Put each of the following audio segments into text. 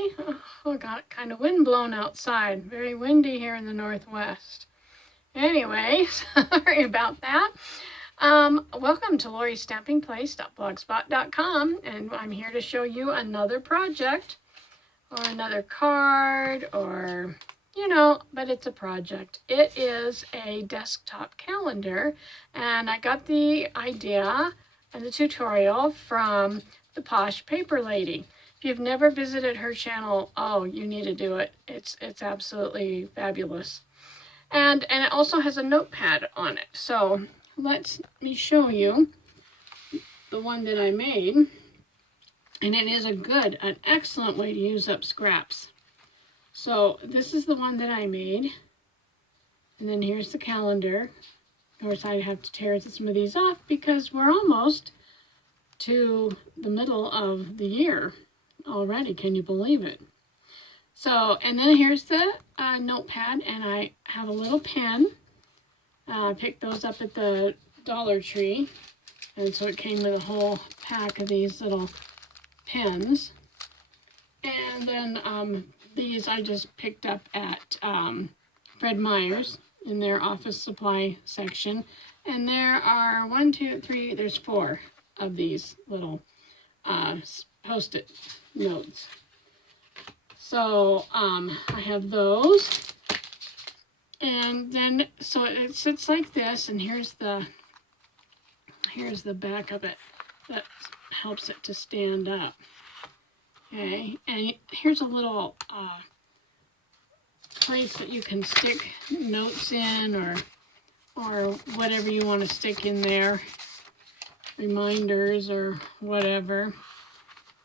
today. Oh, got kind of wind blown outside. Very windy here in the Northwest. Anyway, sorry about that. Welcome to LoriStampingPlace.blogspot.com, and I'm here to show you another project or another card, or but it's a project. It is a desktop calendar, and I got the idea and the tutorial from the Posh Paper Lady. If you've never visited her channel, oh, you need to do it. It's absolutely fabulous. And it also has a notepad on it. So let me show you the one that I made. And it is an excellent way to use up scraps. So this is the one that I made. And then here's the calendar. Of course, I have to tear some of these off because we're almost to the middle of the year already. Can you believe it? So, and then here's the notepad, and I have a little pen. I picked those up at the Dollar Tree, and so it came with a whole pack of these little pens. And then these I just picked up at Fred Meyer's in their office supply section. And there are there's 4 of these little Post-it notes. So I have those. And then, so it sits like this, and here's the back of it that helps it to stand up. Okay, and here's a little place that you can stick notes in, or whatever you want to stick in there, reminders or whatever.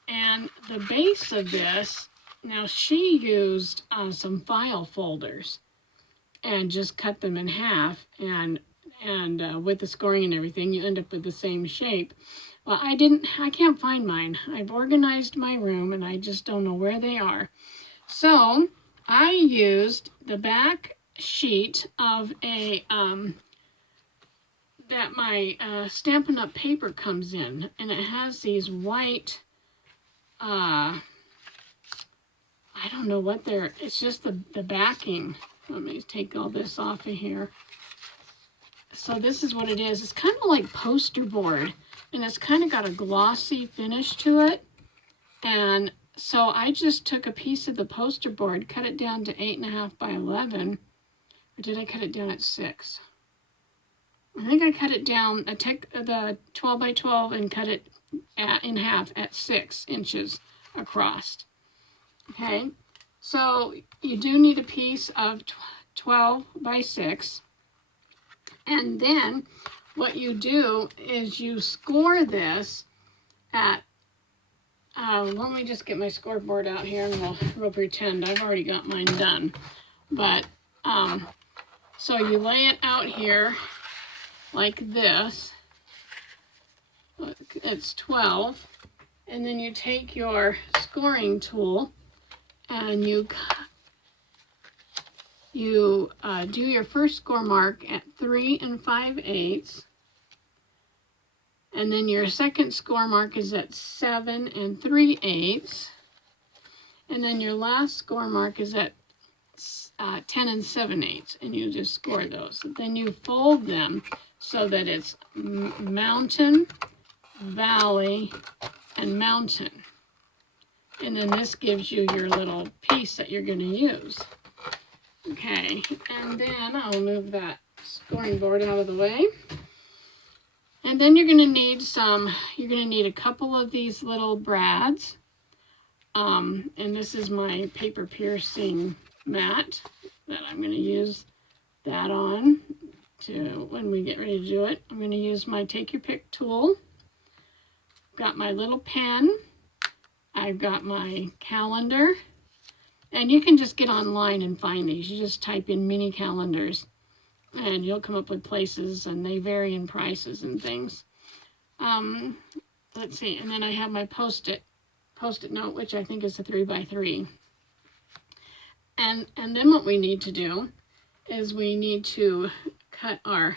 And the base of this, now she used some file folders and just cut them in half, and with the scoring and everything, you end up with the same shape. Well, I can't find mine. I've organized my room and I just don't know where they are. So I used the back sheet of a that my Stampin' Up! Paper comes in, and it has these white I don't know what it's just the backing. Let me take all this off of here. So this is what it is. It's kind of like poster board, and it's kind of got a glossy finish to it. And so I just took a piece of the poster board, cut it down to 8.5 by 11. Or did I cut it down at 6? I think I cut it down. I took the 12 by 12 and cut it in half at 6 inches across. Okay, so you do need a piece of 12 by 6. And then what you do is you score this at, let me just get my scoreboard out here, and we'll pretend I've already got mine done. But, so you lay it out here like this. It's 12. And then you take your scoring tool and you do your first score mark at 3 5/8, and then your second score mark is at 7 3/8, and then your last score mark is at 10 7/8, and you just score those. Then you fold them so that it's mountain, valley, and mountain. And then this gives you your little piece that you're going to use. Okay, and then I'll move that scoring board out of the way. And then you're going to need a couple of these little brads. And this is my paper piercing mat that I'm going to use that on when we get ready to do it. I'm going to use my Take Your Pick tool. Got my little pen. I've got my calendar. And you can just get online and find these. You just type in mini calendars and you'll come up with places, and they vary in prices and things. Let's see, and then I have my post-it note, which I think is a 3 by 3. And then what we need to do is we need to cut our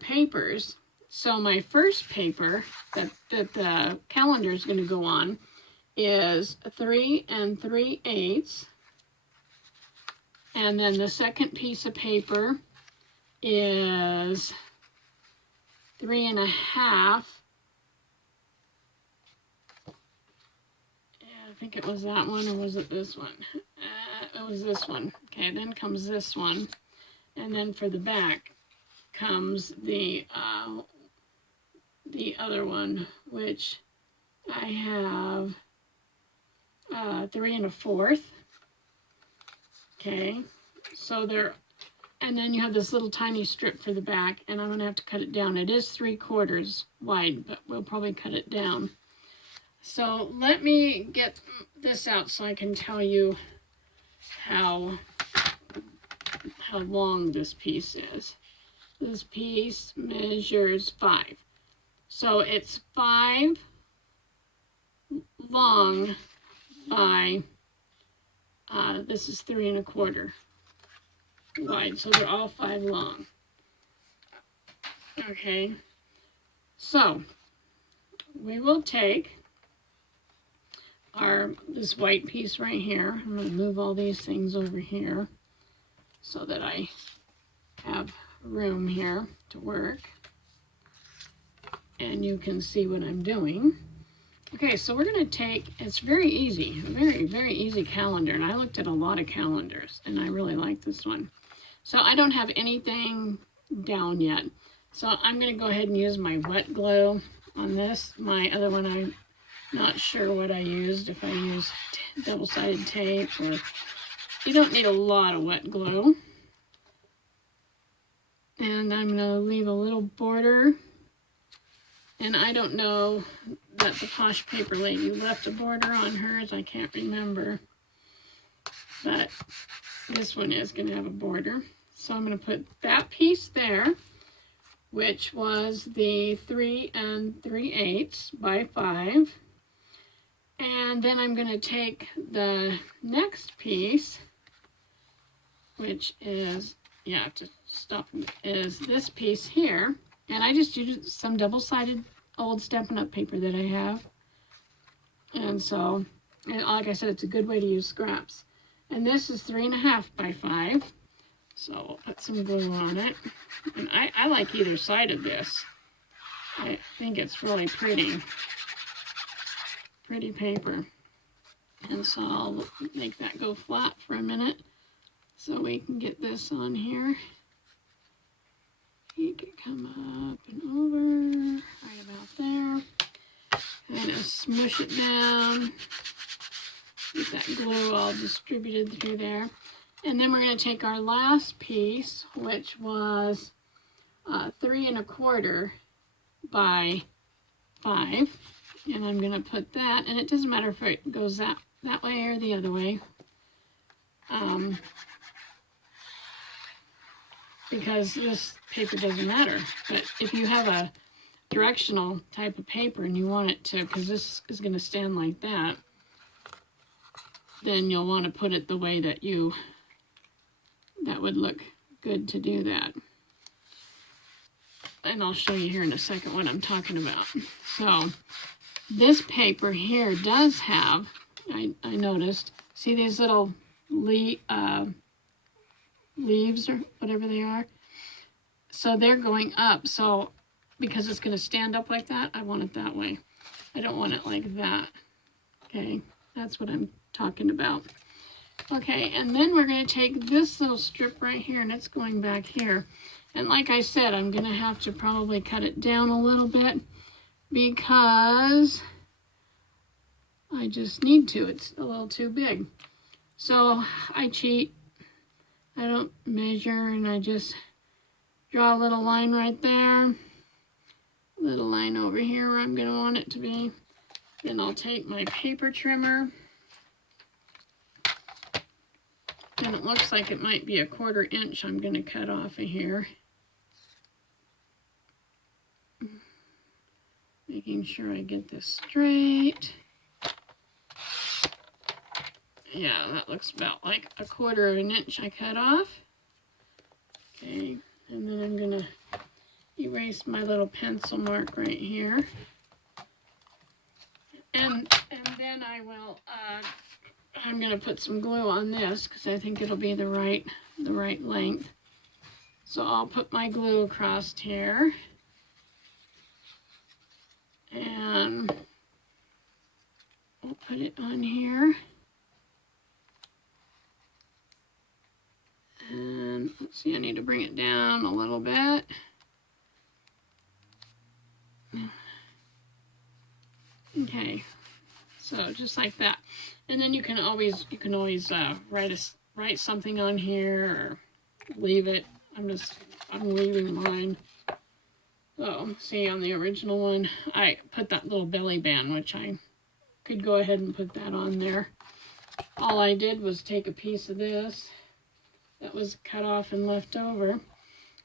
papers. So my first paper that the calendar is going to go on is 3 3/8. And then the second piece of paper is 3 1/2. I think it was that one, or was it this one? It was this one. Okay, then comes this one. And then for the back comes the other one, which I have 3 1/4. Okay, so there, and then you have this little tiny strip for the back, and I'm gonna have to cut it down. It is 3/4 wide, but we'll probably cut it down. So let me get this out so I can tell you how long this piece is. This piece measures 5. So it's 5 long by, this is 3 1/4 wide. So they're all 5 long. Okay. So we will take this white piece right here. I'm going to move all these things over here so that I have room here to work and you can see what I'm doing. Okay, so we're going to take, it's very easy, very, very easy calendar, and I looked at a lot of calendars and I really like this one. So I don't have anything down yet, so I'm going to go ahead and use my wet glue on this. My other one, I'm not sure what I used, if I used double-sided tape, or you don't need a lot of wet glue. And I'm going to leave a little border. And I don't know that the Posh Paper Lady left a border on hers. I can't remember. But this one is going to have a border. So I'm going to put that piece there, which was the 3 3/8 by 5. And then I'm going to take the next piece, which is, yeah, to stop, is this piece here. And I just used some double-sided old Stampin' Up! Paper that I have. And so, and like I said, it's a good way to use scraps. And this is 3 1/2 by 5. So we'll put some glue on it. And I like either side of this. I think it's really pretty. Pretty paper. And so I'll make that go flat for a minute so we can get this on here. You can come up and over, right about there. Kind of smush it down. Get that glue all distributed through there. And then we're going to take our last piece, which was 3 1/4 by 5. And I'm going to put that, and it doesn't matter if it goes that way or the other way. Because this paper doesn't matter. But if you have a directional type of paper and you want it to, because this is going to stand like that, then you'll want to put it the way that that would look good to do that. And I'll show you here in a second what I'm talking about. So this paper here does have, I noticed, see these little leaves or whatever they are? So they're going up. So because it's going to stand up like that, I want it that way. I don't want it like that. Okay, that's what I'm talking about. Okay, and then we're going to take this little strip right here, and it's going back here. And like I said, I'm going to have to probably cut it down a little bit because I just need to. It's a little too big. So I cheat. I don't measure, and I just draw a little line right there. Little line over here where I'm going to want it to be. Then I'll take my paper trimmer. And it looks like it might be a 1/4 inch I'm going to cut off of here. Making sure I get this straight. Yeah, that looks about like a 1/4 inch I cut off. Okay, and then I'm going to erase my little pencil mark right here. And then I will I'm going to put some glue on this because I think it'll be the right length. So I'll put my glue across here. And we'll put it on here. And let's see, I need to bring it down a little bit. Okay, so just like that. And then you can always write something on here or leave it. I'm leaving mine. So see, on the original one, I put that little belly band, which I could go ahead and put that on there. All I did was take a piece of this that was cut off and left over.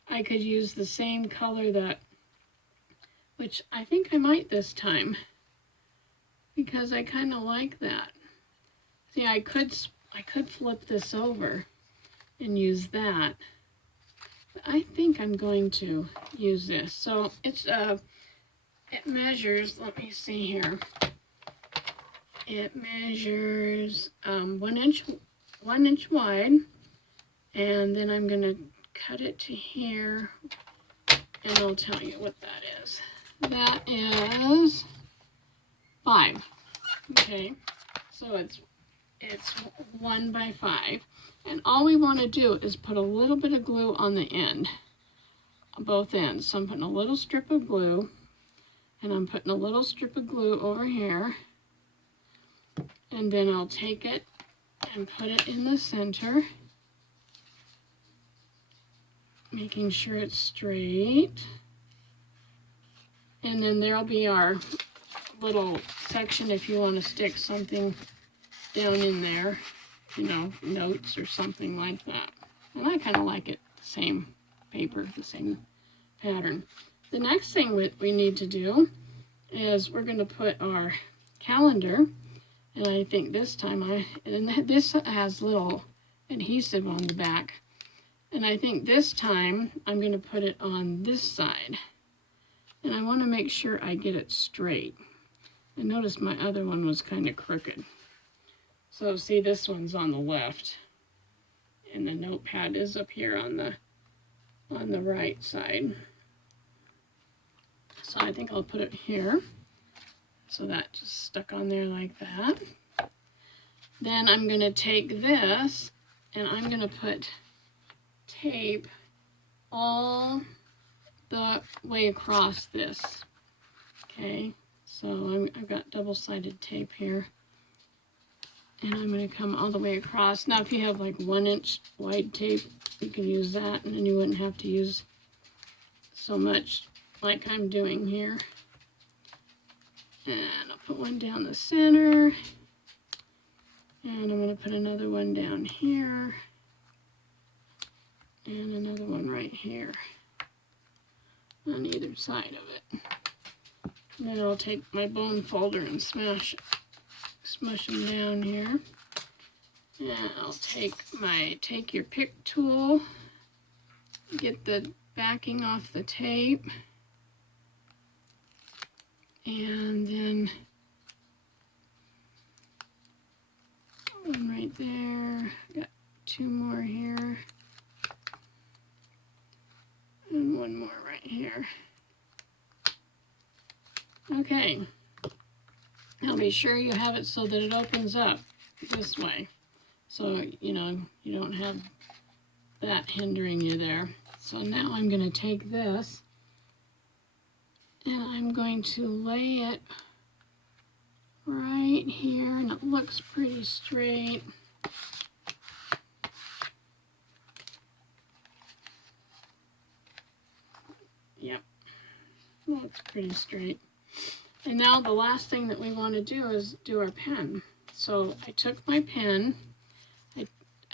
I could use the same color which I think I might this time, because I kind of like that. See, I could flip this over and use that. But I think I'm going to use this. So it measures, let me see here. It measures 1 inch wide, and then I'm gonna cut it to here, and I'll tell you what that is. That is 5. Okay, so it's 1 by 5, and all we want to do is put a little bit of glue on the end, on both ends. So I'm putting a little strip of glue, and I'm putting a little strip of glue over here, and then I'll take it and put it in the center, making sure it's straight. And then there'll be our little section if you want to stick something down in there, you know, notes or something like that. And I kind of like it, the same paper, the same pattern. The next thing we need to do is we're going to put our calendar, and I think this time this has little adhesive on the back, and I think this time I'm going to put it on this side, and I want to make sure I get it straight. I noticed my other one was kind of crooked. So see, this one's on the left, and the notepad is up here on the right side. So I think I'll put it here. So that just stuck on there like that. Then I'm going to take this and I'm going to put tape all the way across this. Okay, so I've got double-sided tape here. And I'm going to come all the way across. Now if you have like 1 inch wide tape, you can use that, and then you wouldn't have to use so much like I'm doing here. And I'll put one down the center, and I'm going to put another one down here, and another one right here on either side of it. And then I'll take my bone folder and smush them down here. And I'll take your pick tool, get the backing off the tape, and then one right there. Got 2 more here, and 1 more right here. Okay. Now be sure you have it so that it opens up this way, so you know you don't have that hindering you there. So now I'm going to take this and I'm going to lay it right here, and it looks pretty straight. Yep, looks pretty straight. And now the last thing that we want to do is do our pen. So I took my pen,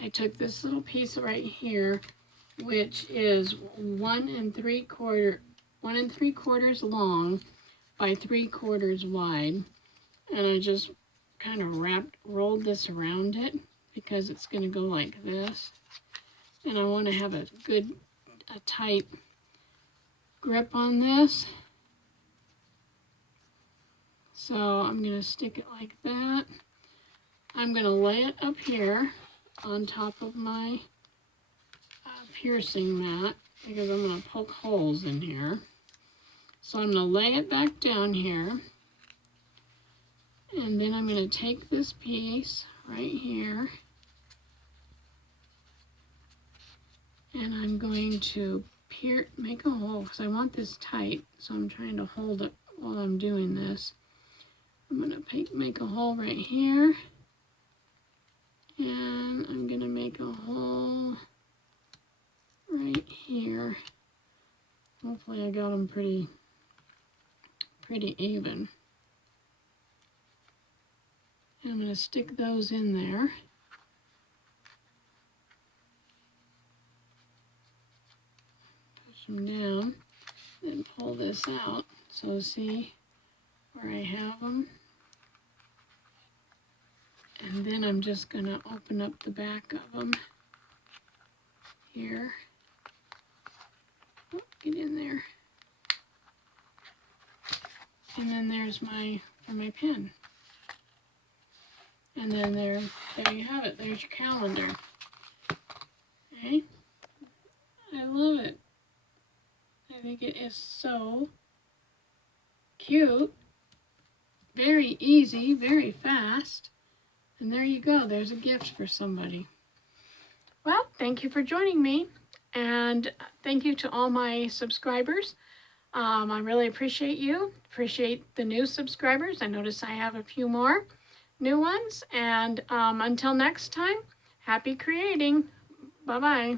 I took this little piece right here, which is 1 3/4 long by 3/4 wide, and I just kind of rolled this around it because it's going to go like this, and I want to have a tight grip on this. So I'm going to stick it like that. I'm going to lay it up here on top of my piercing mat because I'm going to poke holes in here. So I'm going to lay it back down here. And then I'm going to take this piece right here. And I'm going to make a hole because I want this tight. So I'm trying to hold it while I'm doing this. I'm going to make a hole right here. And I'm going to make a hole right here. Hopefully I got them pretty even. And I'm going to stick those in there. Push them down. Then pull this out. So see where I have them. And then I'm just going to open up the back of them here. Oh, get in there. And then there's my pen. And then there you have it. There's your calendar. Okay. I love it. I think it is so cute. Very easy, very fast. And there you go. There's a gift for somebody. Well, thank you for joining me. And thank you to all my subscribers. I really appreciate you. Appreciate the new subscribers. I notice I have a few more new ones. And until next time, happy creating. Bye-bye.